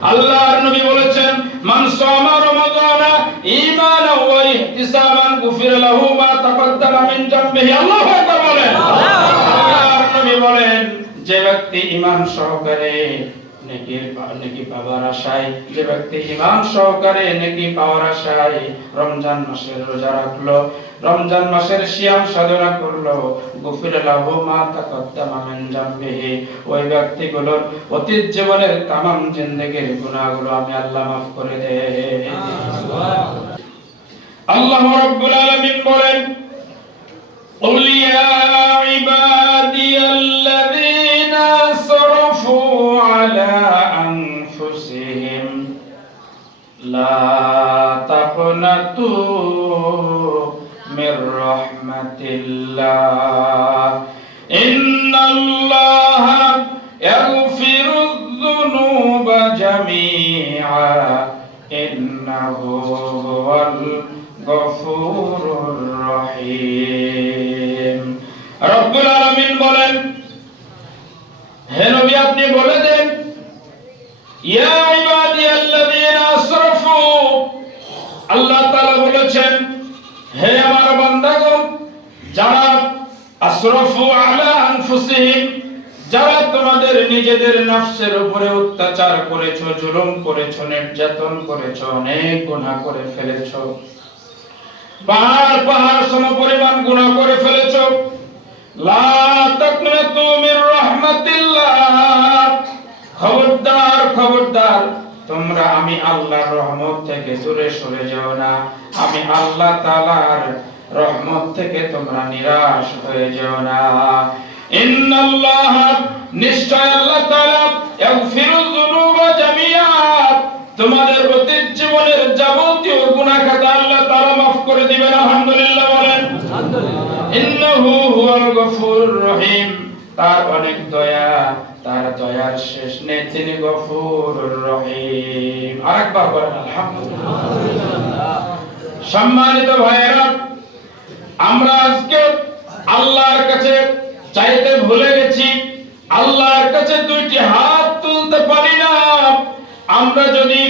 আল্লাহর নবী বলেছেন, মান সামা রমাদানা ঈমানাও ওয়া ইহতিসাবান গুফিরা লাহু মা তাকাদ্দামা মিন যামবিহি। আল্লাহু আকবার বলেন। আল্লাহর নবী বলেন, যে ব্যক্তি ঈমান সহকারে নেকি পাওয়ার আশায়, যে ব্যক্তি ঈমান সহকারে নেকি পাওয়ার আশায় রমজান মাসের রোজা রাখলো, রমজান মাসের সিয়াম সাধনা করলো, গুফিরা লাহু মা তাকাদ্দামা মিন যামবিহি, ওই ব্যক্তিগুলোর অতীত জীবনের तमाम জিন্দেগীর গুনাহগুলো আমি আল্লাহ মাফ করে দেই। আল্লাহ রাব্বুল আলামিন বলেন, কুল ইয়া ইবাদিয়াল্লাযীনা আসরাফু আলা আনফুসিহিম লা তাকনাতু মির রাহমাতিল্লাহ ইন্নাল্লাহা ইয়াগফিরুয যুনুবা জামিআ ইন্নাহু হুয়াল গফুরুর রহিম। রব্বুল আলামিন বলেন, হে নবী আপনি বলে দেন, ইয়া ইবাদিয়াল্লাযীনা আসরাফু, আল্লাহ তাআলা বলেছেন, হে আমার বান্দাগণ, যারা আসরাফু আলা আনফুসিহিম, যারা তোমাদের নিজেদের নফসের উপরে অত্যাচার করেছো, জুলুম করেছো, নির্যাতন করেছো, অনেক গুনাহ করে ফেলেছো, পাহাড় সমপরিমাণ গুনাহ করে ফেলেছো, লা তাকনাতু মির রাহমাতিল্লাহ, খবরদার তোমরা আমি আল্লাহর রহমত থেকে দূরে সরে যাও না, আমি আল্লাহ তাআলার রহমত থেকে তোমরা নিরাশ হয়ে যাও না। ইন্নাল্লাহ, নিশ্চয় আল্লাহ তাআলা ইয়াগফিরুয যুনুবা জামিআ, তোমাদের অতীত জীবনের যাবতীয় গুনাহ খাতা আল্লাহ তাআলা মাফ করে দিবেন। আলহামদুলিল্লাহ বলেন। ইন্নাহু হুয়াল গফুরুর রহিম, তার অনেক দয়া, তার দয়ার শেষ নেই, তিনি গফুরুর রহিম। আরেকবার বলেন আলহামদুলিল্লাহ। সম্মানিত ভাইয়েরা, আমরা আজকে আল্লাহর কাছে চাইতে ভুলে গেছি, আল্লাহর কাছে দুইটি হাত তুলতে পারি না। আমরা যদি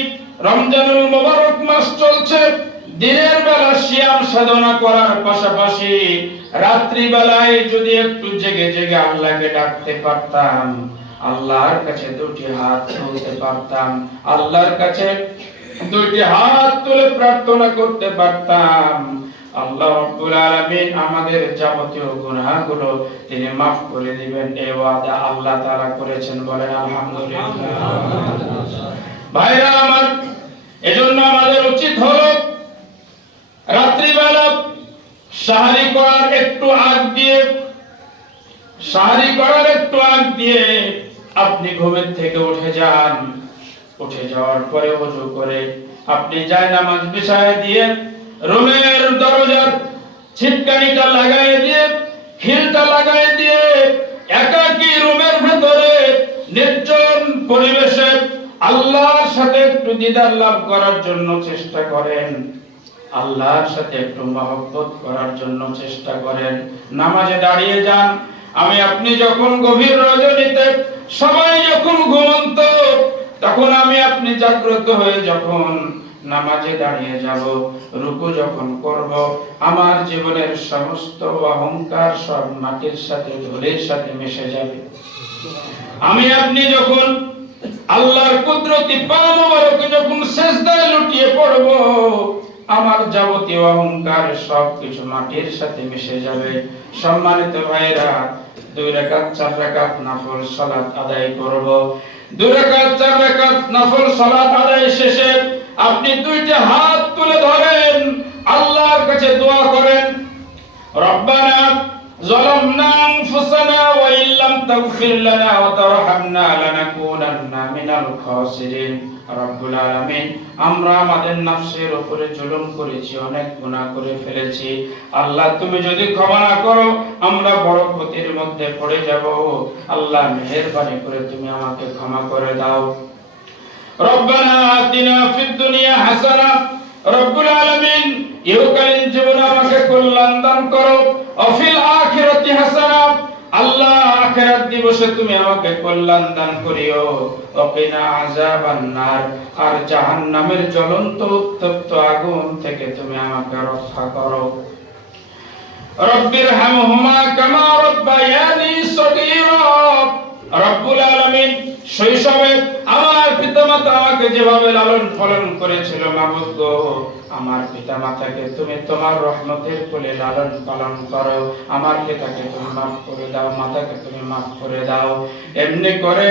রমজানুল মুবারক মাস চলছে, দিনের বেলা সিয়াম সাধনা করার পাশাপাশি রাত্রি বেলায় যদি একটু জেগে জেগে আল্লাহকে ডাকতে পারতাম, আল্লাহর কাছে দুটি হাত তুলতে পারতাম, আল্লাহর কাছে দুটি হাত তুলে প্রার্থনা করতে পারতাম, আল্লাহ রাব্বুল আলামিন আমাদের যাবতীয় গুনাহগুলো তিনি maaf করে দিবেন, এই ওয়াদা আল্লাহ তাআলা করেছেন। বলেন আলহামদুলিল্লাহ। ভাইরা আমার, এজন্য আমাদের উচিত হলো রাত্রিবেলা সাহারি করার একটু আগ দিয়ে আপনি ঘুমের থেকে উঠে যান। উঠে যাওয়ার পরে ওযু করে আপনি জায়নামাজ বিছায় দিয়ে রুমের দরজার ছিটকানিটা লাগায় দিয়ে, খিলটা লাগায় দিয়ে, একাকী রুমের ভেতরে নির্জন পরিবেশে আল্লাহর সাথে একটু দিদার লাভ করার জন্য চেষ্টা করেন, আল্লাহর সাথে একটু মহব্বত করার জন্য চেষ্টা করেন। নামাজে দাঁড়িয়ে যান। আমি আপনি যখন গভীর রজনীতে সবাই যখন ঘুমন্ত, তখন আমি আপনি জাগ্রত হয়ে যখন নামাজে দাঁড়িয়ে যাব, রুকু যখন করব, আমার জীবনের সমস্ত অহংকার সব মাটির সাথে ধুলির সাথে মিশে যাবে। আমি আপনি যখন আল্লাহর কুদরতি পা মোবারকে যখন সিজদায় লুটিয়ে পড়ব, আমার যাবতীয় অহংকার সবকিছু মাটির সাথে মিশে যাবে। সম্মানিত ভাইরা, 2 রাকাত 4 রাকাত নফল সালাত আদায় করব। 2 রাকাত 4 রাকাত নফল সালাত আদায় শেষে আপনি দুইটা হাত তুলে ধরেন, আল্লাহর কাছে দোয়া করেন, রব্বানা যালামনা আনফুসানা ওয়া ইল্লাম তাগফির লানা ওয়া তারহামনা লানাকুনান্না মিনাল খাসিরিন। রব্বুল আলামিন, আমরা আমাদের নফসের উপরে জুলুম করেছি, অনেক গুনাহ করে ফেলেছি। আল্লাহ তুমি যদি ক্ষমা না করো, আমরা বড় ক্ষতির মধ্যে পড়ে যাব। আল্লাহ মেহেরবানি করে তুমি আমাকে ক্ষমা করে দাও। রব্বানা আতিনা ফিদ দুনিয়া হাসানা, রব্বুল আলামিন ইহকালীন জীবনে আমাকে কল্যাণ দান করো। ওয়া ফিল আখিরাতি হাসানা, আল্লাহ আখিরাত দিবসে তুমি আমাকে কল্যাণ দান করিও। ওকিনা আযাবান নার, আর জাহান্নামের জ্বলন্ত উত্তপ্ত আগুন থেকে তুমি আমাকে রক্ষা করো। রব্বিরহামহুমা কামা রাব্বায়ানি সগীরা। রব্বুল আলামিন, শৈশবে আমার পিতামাতা আমাকে যেভাবে লালন পালন করেছিল, মাবুদ গো, আমার পিতামাতাকে তুমি তোমার রহমতের কোলে লালন পালন করো। আমার পিতাকে তুমি মাফ করে দাও, মাতাকে তুমি মাফ করে দাও। এমনি করে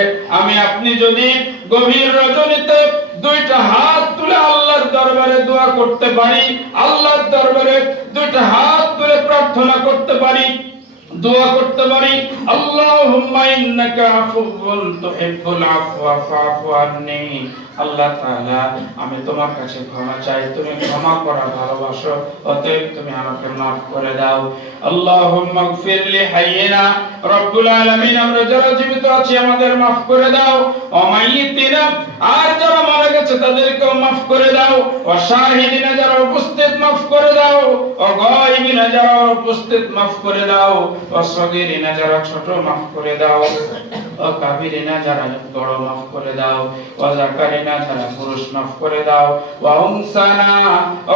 আপনি যদি গভীর রজনীতে দুইটা হাত তুলে আল্লাহর দরবারে দোয়া করতে পারি, আল্লাহর দরবারে দুইটা হাত তুলে প্রার্থনা করতে পারি, দোয়া করতে পারি, আল্লাহুম্মা ইন্নাকা আফুউন তুহিব্বুল আফওয়া ফা'ফু আন্নী। আল্লাহ তাআলা, আমি তোমার কাছে ক্ষমা চাই, তুমি ক্ষমা করা ভালোবাসো, অতএব তুমি আমাকে maaf করে দাও। আল্লাহুম্মা গফির লি হাইয়িনা। রব্বুল আলামিন, আমরা যারা জীবিত আছি আমাদের maaf করে দাও। ওয়া মাইয়িতিনা, আর যারা মারা গেছে তাদেরকেও maaf করে দাও। ওয়া শাহিদিনা, যারা উপস্থিত maaf করে দাও। ওয়া গায়বিনা, যারা উপস্থিত maaf করে দাও। ওয়া সগীরিনা, যারা ছোট maaf করে দাও। ওয়া কাবিরিনা, যারা বড় maaf করে দাও। ওয়া যাকারিনা, যারা পুরুষ maaf করে দাও। ওয়া উনসানা,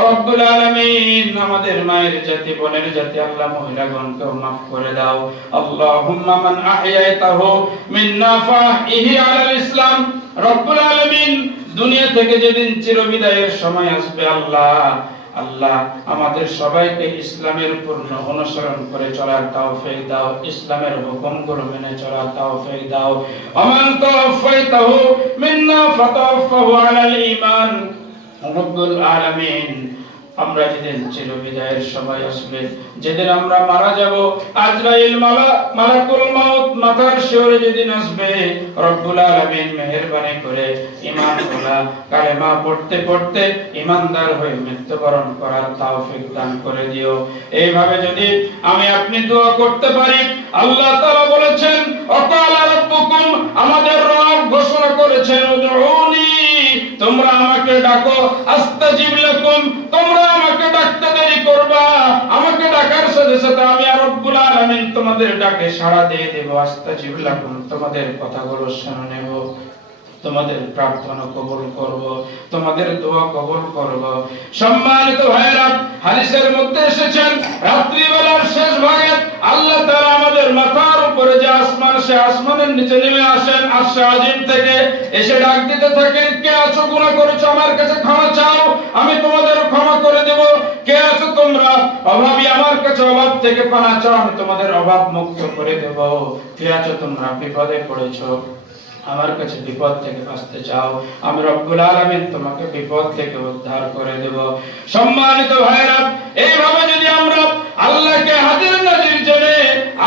রব্বুল আলামিন, আমাদের মায়ের জাতি, বোনের জাতি, আল্লাহ মহিলাগণকেও maaf করে দাও। আল্লাহুম্মা মান আহইয়াতাহু মিন্না ফাহিহি আলাল ইসলাম। রব্বুল আলামিন, দুনিয়া থেকে যেদিন চিরবিদায়ের সময় আসবে, আল্লাহ আমাদের সবাইকে ইসলামের পূর্ণ অনুসরণ করে চলার তৌফিক দাও, ইসলামের হুকুমগুলো মেনে চলার তৌফিক দাও। আমান তাওফাইতাহু মিন্না ফাতাওফাহু আলাল ঈমান। রব্বুল আলামিন, আমরা যেদিন চিরবিদায়ের সময় আসবে, যেদিন আমরা মারা যাব, আজরাইল মালাকুল মাউত মাথার শিওরে যেদিন আসবে, রব্বুল আলামিন মেহেরবানি করে ঈমানওয়ালা কালেমা পড়তে পড়তে ঈমানদার হয়ে মৃত্যুবরণ করার তৌফিক দান করে দিও। এইভাবে যদি আপনি দোয়া করতে পারি, আল্লাহ তাআলা বলেছেন, ওয়াকালা রাব্বুকুম, আমাদের রব ঘোষণা করেছেন, উদউনি, তোমরা আমাকে ডাকো, আস্তাজিব লাকুম, তোমরা আমাকে ডাকতে দেরি করবা, আমাকে ডাকার সাথে সাথে আমি রব্বুল আলামিন তোমাদের ডাকে সাড়া দিয়ে দেব। আস্তাজিব লাকুম, তোমাদের কথাগুলো শুনে নেব, তোমাদের প্রার্থনা কবুল করব, তোমাদের দোয়া কবুল করব। সম্মানিত ভাইরা, হাদিসের মধ্যে এসেছেন, রাত্রিবেলার শেষ ভাগে আল্লাহ তাআলা আমাদের মাথার উপরে যে আসমান, সে আসমানের নিচে নেমে আসেন আরশে আজিম থেকে, এসে ডাক দিতে থাকেন, কে আছো গুনাহ করেছো, আমার কাছে ক্ষমা চাও, আমি তোমাদের ক্ষমা করে দেব। কে আছো তোমরা অভাবী, আমার কাছে অভাব থেকে পানা চাও, আমি তোমাদের অভাব মুক্ত করে দেব। কে আছো তোমরা বিপদে পড়েছো, আমার কাছে বিপদ থেকে বাঁচতে চাও, আমি রব্বুল আলামিন তোমাকে বিপদ থেকে উদ্ধার করে দেব। সম্মানিত ভাইরা, এইভাবে যদি আমরা আল্লাহকে হাজির নাজির জেনে,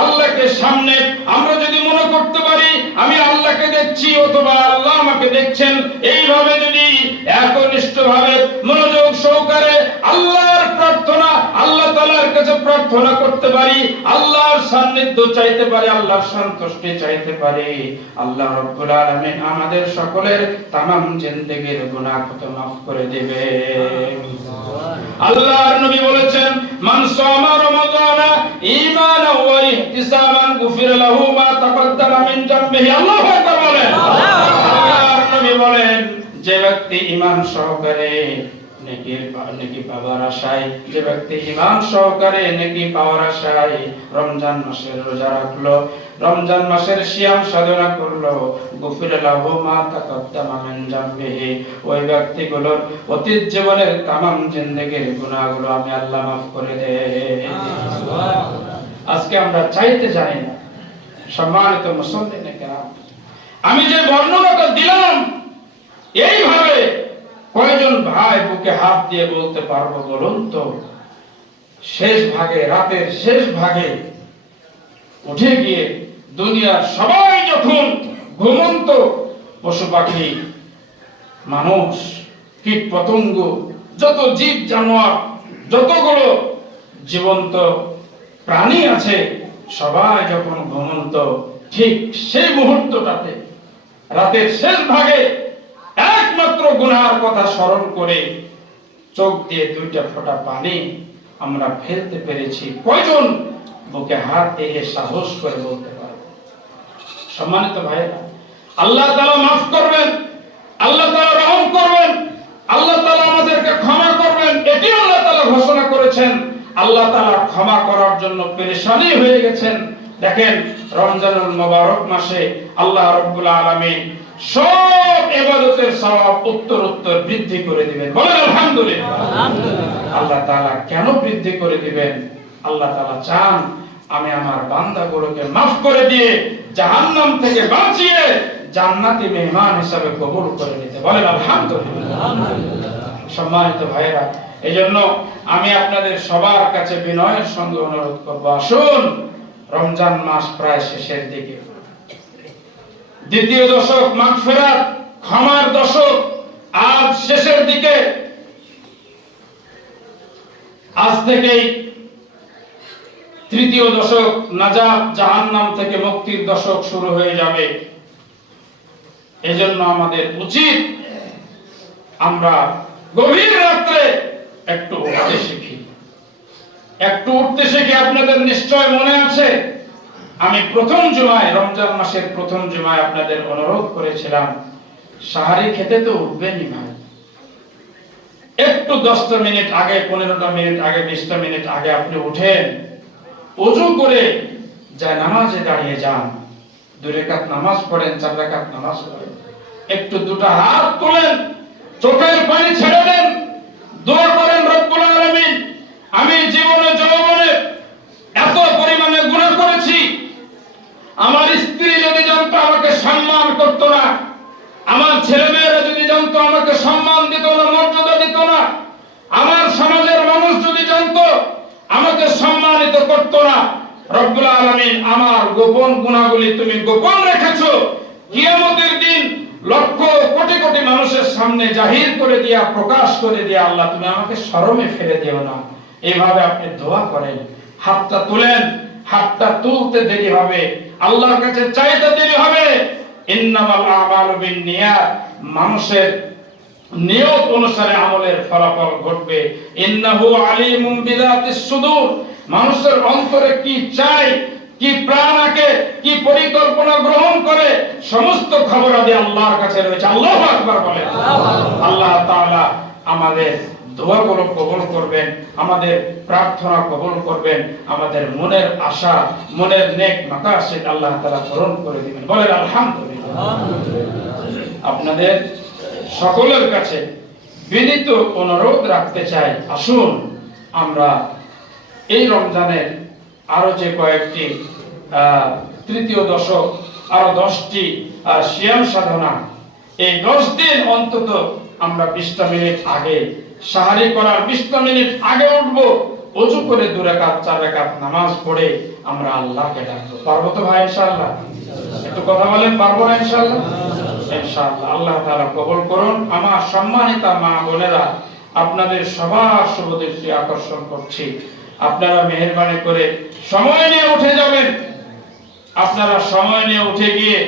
আল্লাহকে সামনে আমরা যদি মনে করতে পারি আমি আল্লাহকে দেখছি অথবা আল্লাহ আমাকে দেখছেন, এইভাবে যদি একনিষ্ঠভাবে মনোযোগ সহকারে আল্লাহর প্রার্থনা, আল্লাহ তাআলার কাছে প্রার্থনা করতে পারি, আল্লাহর সান্নিধ্য চাইতে পারি, আল্লাহর সন্তুষ্টি চাইতে পারি, আল্লাহ রব্বুল আলামিন আমাদের সকলের তামাম জিন্দেগীর গুনাহ মাফ করে দেবে। আল্লাহর নবী বলেছেন, মান সামা রমাদানা ঈমানান ওয়া ইহতিসাবান গুফিরা লাহু মা তাকাদ্দামা মিন জামবিহি। আল্লাহু আকবার বলেন। আল্লাহর নবী বলেন, যে ব্যক্তি ঈমান সহকারে নেকি পাওয়ার আশায়, যে ব্যক্তি ঈমান সহকারে নেকি পাওয়ার আশায় রমজান মাসের রোজা রাখলো, রমজান মাসের সিয়াম সাধনা করলো, গুফিরা লাহু মা তাকাদ্দামা মিন জামবিহি, ওই ব্যক্তিগুলোর অতীত জীবনের तमाम জিন্দেগীর গুনাহগুলো আমি আল্লাহ maaf করে দেই। আজকে আমরা চাইতে জানি না। সম্মানিত মুসল্লিনে কেরাম, আমি যে বর্ণনাটা দিলাম, এইভাবে কয়জন ভাই বুকে হাত দিয়ে বলতে পারবো বলুন তো? শেষ ভাগে, রাতের শেষ ভাগে উঠে গিয়ে দুনিয়ার সবাই যখন ঘুমন্ত, পশু পাখি, মানুষ, কীট পতঙ্গ, যত জীব জানোয়ার, যতগুলো জীবন্ত প্রাণী আছে, সবাই যখন ঘুমন্ত, ঠিক সেই মুহূর্তটাতে রাতের শেষ ভাগে একমাত্র গুনার কথা স্মরণ করে চোখ দিয়ে দুইটা ফোঁটা পানি আমরা ফেলতে পেরেছি। কয়জন বুকে হাত দিয়ে সাহস করে বলতে পারবো? সম্মানিত ভাইরা, আল্লাহ তাআলা মাফ করবেন, আল্লাহ তাআলা রহম করবেন, আল্লাহ তাআলা আমাদেরকে ক্ষমা করবেন, এটি আল্লাহ তাআলা ঘোষণা করেছেন। আল্লাহ তাআলা ক্ষমা করার জন্য পেরেশানি হয়ে গেছেন। দেখেন রমজানুল মুবারক মাসে আল্লাহ রাব্বুল আলামিন সব ইবাদতের সওয়াব উত্তর বৃদ্ধি করে দিবেন। বলেন আলহামদুলিল্লাহ। আল্লাহ তাআলা কেন বৃদ্ধি করে দিবেন? আল্লাহ তাআলা চান আমি আমার বান্দাগুলোকে মাফ করে দিয়ে জাহান্নাম থেকে বাঁচিয়ে জান্নাতি মেহমান হিসেবে কবুল করে নিতে। বলেন আলহামদুলিল্লাহ। সম্মানিত ভাইরা, এইজন্য আমি আপনাদের সবার কাছে বিনয়ের সঙ্গে অনুরোধ করব, আসুন রমজান মাস প্রায় শেষের দিকে, দ্বিতীয় দশক মাগফিরাত ক্ষমার দশক আজ শেষের দিকে। আজ থেকেই তৃতীয় দশক নাজাত জাহান্নাম থেকে মুক্তির দশক শুরু হয়ে যাবে। এজন্য আমাদের উচিত আমরা গভীর রাত্রে একটু উঠতে শিখি, একটু উঠতে শিখি। আপনাদের নিশ্চয় মনে আছে আমি প্রথম জুমায়, রমজান মাসের প্রথম জুমায় আপনাদের অনুরোধ করেছিলাম সাহারি খেতে তো উঠবেনই ভাই, একটু 10টা মিনিট আগে, 15টা মিনিট আগে, 20টা মিনিট আগে আপনি উঠেন, ওযু করে যায় নামাজে দাঁড়িয়ে যান, 2 রাকাত নামাজ পড়েন, 4 রাকাত নামাজ পড়েন, একটু দুটো হাত তোলেন, চোখের পানি ছেড়ে দেন, দোয়া করেন রব্বুল আলামিন আমি জীবনে যৌবনে এত পরিমাণে গুনাহ করেছি, আমার স্ত্রী যদি জানতো আমাকে সম্মান করত না, আমার ছেলেমেয়েরা যদি জানতো আমাকে সম্মান দিত না, মর্যাদা দিত না, আমার সমাজের মানুষ যদি জানতো আমাকে সম্মানিত করত না, রব্বুল আলামিন আমার গোপন গুনাহগুলি তুমি গোপন রেখেছো, কিয়ামতের দিন লক্ষ কোটি কোটি মানুষের সামনে জাহির করে দিয়া, প্রকাশ করে দিয়া আল্লাহ তুমি আমাকে শরমে ফেলে দিও না। এইভাবে আপনি দোয়া করেন, হাতটা তুলেন, হাতটা তুলতে দেরি হবে, আল্লাহর কাছে চাইতে দেরি হবে। ইন্নামাল আমালু বিন্নিয়াত, মানুষের নিয়ত অনুসারে আমলের ফলাফল ঘটবে। ইন্নাহু আলিমুম বিযাতিস সুদূর, মানুষের অন্তরে কি চাই, কি প্রাণ আঁকে, কি পরিকল্পনা গ্রহণ করে, সমস্ত খবরাদি আল্লাহর কাছে রয়েছে। আল্লাহু আকবার বলেন। আল্লাহ তাআলা আমাদের দোয়াগুলো কবুল করবেন, আমাদের প্রার্থনা কবুল করবেন, আমাদের মনের আশা, মনের নেক মাকাসিদ আল্লাহ তাআলা পূরণ করে দিবেন। বলেন আলহামদুলিল্লাহ। আপনাদের সকলের কাছে বিনীত অনুরোধ রাখতে চাই, আসুন আমরা এই রমজানের আরো যে কয়েকটি তৃতীয় দশক, আরো 10টি সিয়াম সাধনা, এই 10 দিন অন্তত আমরা 20টা মিনিট আগে, সাহারি করার 20টা মিনিট আগে উঠবো, ওযু করে 2 রাকাত 4 রাকাত নামাজ পড়ে আমরা আল্লাহকে ডাকবো। পারবো তো ভাই ইনশাআল্লাহ? একটু কথা বলেন, পারবো না ইনশাআল্লাহ? ইনশাআল্লাহ। আল্লাহ তাআলা কবুল করুন। আমার সম্মানিতা মা বোনেরা, আপনাদের সবার শুভ দৃষ্টি আকর্ষণ করছি, আপনারা মেহেরবানি করে সময় নিয়ে উঠে যাবেন। আপনারা সময় নিয়ে উঠে গিয়ে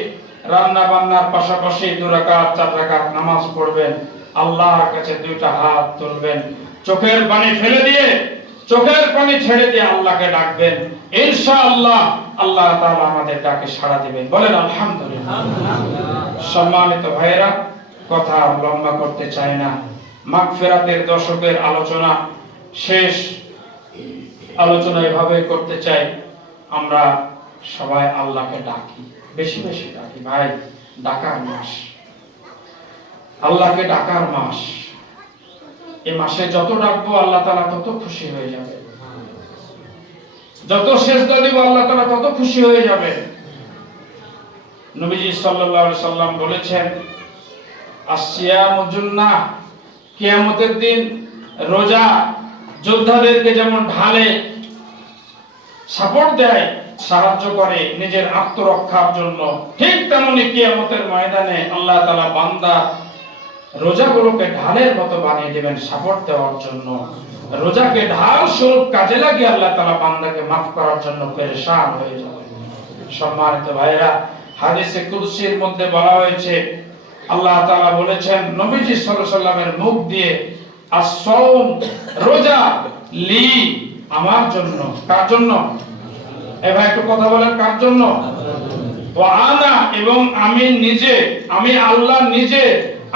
রান্না বান্নার পাশাপাশি 2 রাকাত 4 রাকাত নামাজ পড়বেন, আল্লাহর কাছে 2টা হাত তুলবেন, চোখের পানি ফেলে দিয়ে, চোখের পানি ছেড়ে দিয়ে আল্লাহকে ডাকবেন। ইনশাআল্লাহ আল্লাহ তাআলা আমাদের ডাকে সাড়া দিবেন। বলেন আলহামদুলিল্লাহ। সম্মানিত ভাইরা, কথা লম্বা করতে চাই না, মাগফিরাতের দশকের আলোচনা শেষ, আলোচনা এভাবে করতে চাই, আমরা সবাই আল্লাহকে ডাকি, বেশি বেশি ডাকি ভাই। ডাকার মাস, আল্লাহকে ডাকার মাস। এই মাসে যত ডাকবো আল্লাহ তাআলা তত খুশি হয়ে যাবে, যত সেজদা দিব আল্লাহ তাআলা তত খুশি হয়ে যাবে। নবীজি সাল্লাল্লাহু আলাইহি সাল্লাম বলেছেন, আসিয়ামু জুন্নাহ, কিয়ামতের দিন রোজা যোদ্ধাদেরকে যেমন ঢালে, সাপোর্ট দেয়, সাহায্য করে নিজের আত্মরক্ষার জন্য, ঠিক তেমনি কিয়ামতের ময়দানে আল্লাহ তাআলা বান্দা রোজাগুলোকে ঢালের মতো বানিয়ে দিবেন সাপোর্ট দেওয়ার জন্য। রোজাকে ঢাল স্বরূপ কাজে লাগিয়ে আল্লাহ তাআলা বান্দাকে মাফ করার জন্য পেরেশান হয়ে যাবে। সম্মানিত ভাইরা, হাদিসে কুদসির মধ্যে বলা হয়েছে, আল্লাহ তাআলা বলেছেন নবীজি সাল্লাল্লাহু আলাইহি সাল্লামের মুখ দিয়ে, আস-সাওম, রোজা, লি, আমার জন্য। কার জন্য? এ ভাই একটু কথা বলেন, কার জন্য? ওয়া আনা এবং আমি নিজে, আমি আল্লাহ নিজে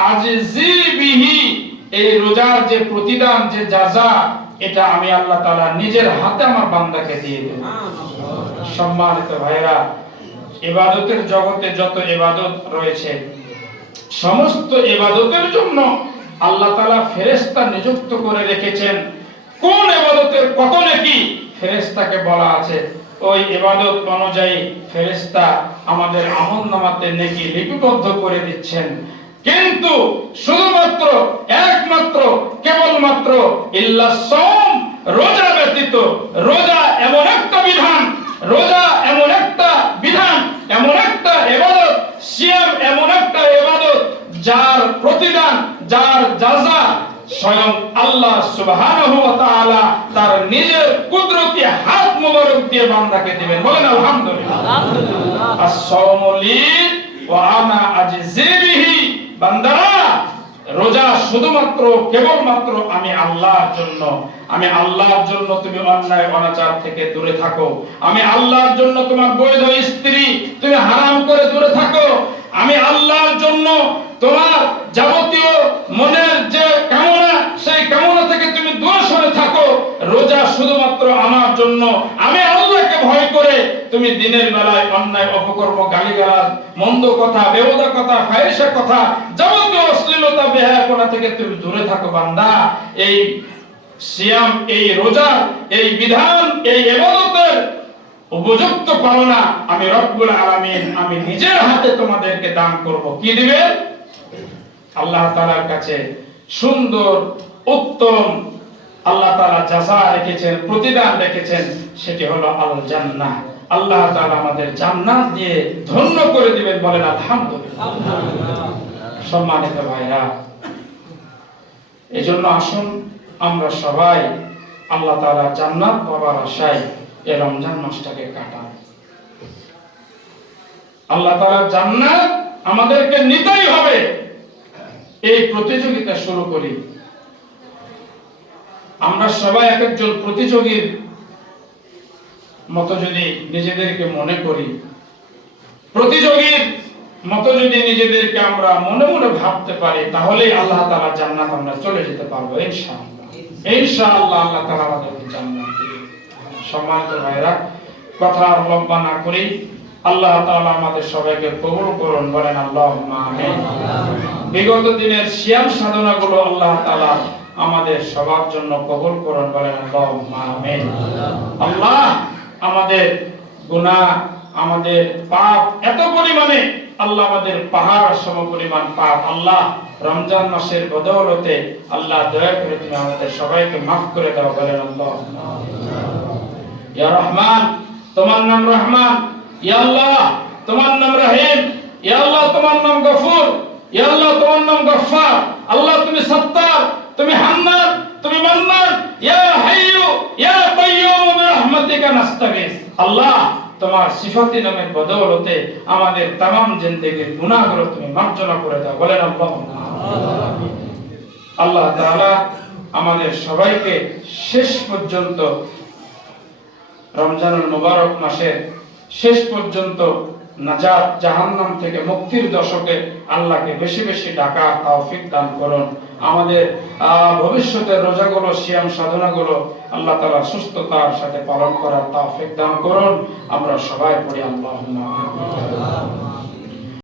আজিজি বিহি, এই রোজার যে প্রতিদান, যে জাযা, এটা আমি আল্লাহ তাআলা নিজের হাতে আমার বান্দাকে দিয়ে দেব। সম্মানিত ভাইরা, ইবাদতের জগতে যত ইবাদত রয়েছে, সমস্ত ইবাদতের জন্য আল্লাহ তাআলা ফেরেশতা নিযুক্ত করে রেখেছেন। কোন ইবাদতের কত নেকি ফেরেশতাকে বলা আছে, ওই ইবাদত অনুযায়ী ফেরেশতা আমাদের আমলনামাতে নেকি লিপিবদ্ধ করে দিচ্ছেন। কিন্তু শুধুমাত্র একমাত্র কেবলমাত্র ইল্লা সাওম, রোজা ব্যতীত, রোজা এমন একটা বিধান, রোজা এমন একটা বিধান, এমন একটা ইবাদত, সিয়াম এমন একটা ইবাদত যার প্রতিদান, যার জাযা স্বয়ং আল্লাহ সুবহানাহু ওয়া তাআলা তার নিজের কুদরতি হাত মোবারক দিয়ে বান্দাকে দিবেন। বলেন আলহামদুলিল্লাহ। আলহামদুলিল্লাহ। আস-সাওমু লি ওয়া আনা আজজি বিহি। বান্দারা, রোজা শুধুমাত্র কেবলমাত্র আমি আল্লাহর জন্য। আমি আল্লাহর জন্য তুমি অন্যায় অনাচার থেকে দূরে থাকো। আমি আল্লাহর জন্য তোমার বৈধ স্ত্রী তুমি হারাম করে দূরে থাকো। আমি আল্লাহর জন্য তোমার যাবতীয় মনের যে কামনা, সেই কামনা থেকে তুমি দূরে সরে থাকো। রোজা শুধুমাত্র আমার জন্য। আমি আল্লাহকে ভয় করে তুমি দিনের বেলায় অন্যায় অপকর্ম, গালিগালাজ, মন্দ কথা, বেহুদা কথা, ফাহিশা কথা, যাবতীয় অশ্লীলতা, বেহায়াপনা থেকে তুমি দূরে থাকো। বান্দা, এই সিয়াম, এই রোজা, এই বিধান, এই ইবাদতের উপযুক্ত পাওনা আমি রব্বুল আলামিন আমি নিজের হাতে তোমাদেরকে দান করব। কি দিবেন? আল্লাহ তাআলার কাছে সুন্দর উত্তম আল্লাহ তাআলা জাযা রেখেছেন, প্রতিদান রেখেছেন, সেটি হলো আল জান্নাহ। আল্লাহ তাআলা আমাদের জান্নাত দিয়ে ধন্য করে দিবেন। বলেন আলহামদুলিল্লাহ। সম্মানিত ভাইরা, এজন্য আসুন আমরা সবাই আল্লাহ তাআলা জান্নাত পাওয়ার আশায় এই রমজান মাসটাকে কাটাই। আল্লাহ তাআলা জান্নাত আমাদেরকে নিতেই হবে, এই প্রতিযোগিতা শুরু করি। আমরা সবাই এক একজন প্রতিযোগীর মতো যদি নিজেদেরকে মনে করি, প্রতিযোগীর মতো যদি নিজেদেরকে আমরা মনে মনে ভাবতে পারি, তাহলে আল্লাহ তাআলা জান্নাত আমরা চলে যেতে পারবো ইনশাআল্লাহ। ইনশাআল্লাহ আল্লাহ তাআলা আমাদেরকে জান্নাত দিবেন। সম্মানিত ভাইরা, কথা আর লম্বা না করি, আল্লাহ তাআলা আমাদের সবাইকে কবুল করুন। বলেন আল্লাহুম্মা আমিন। বিগত দিনের সিয়াম সাধনাগুলো আল্লাহ তাআলা আমাদের সবার জন্য কবুল করুন। বলেন আল্লাহুম্মা আমিন। আল্লাহ, আমাদের গুনাহ, আমাদের পাপ এত পরিমাণে, আল্লাহ আমাদের পাহাড় সম পরিমাণ পাপ, আল্লাহ রমজান মাসের বদৌলতে আল্লাহ দয়া করে তুমি আমাদের সবাইকে মাফ করে দাও। বলেন আল্লাহুম্মা ইয়া রহমান, তোমার নাম রহমান। ইয়া আল্লাহ, তোমার নাম রহিম। ইয়া আল্লাহ, তোমার নাম গফুর। ইয়া আল্লাহ, তোমার নাম গফফার। আল্লাহ, তুমি সত্তার, তুমি হান্নান, তুমি মান্নান। ইয়া হাইয়্যু ইয়া কাইয়্যুম বিরহমাতিকা নাস্তাগীস। আল্লাহ, তোমার সিফাতি নামের বদৌলতে আমাদের तमाम জিন্দেগীর গুনাহগুলো তুমি মার্জনা করে দাও। বলেন আল্লাহুম্মা আমিন। আল্লাহ তাআলা আমাদের সবাইকে শেষ পর্যন্ত রমজানুল মুবারক মাসের শেষ পর্যন্ত নাজাত, জাহান্নাম থেকে মুক্তির দশকে আল্লাহকে বেশি বেশি ডাকার তৌফিক দান করুন। আমাদের ভবিষ্যতের রোজাগুলো, সিয়াম সাধনাগুলো আল্লাহ তাআলা সুস্থতার সাথে পালন করার তৌফিক দান করুন। আমরা সবাই পড়ি আল্লাহুম্মা আমিন।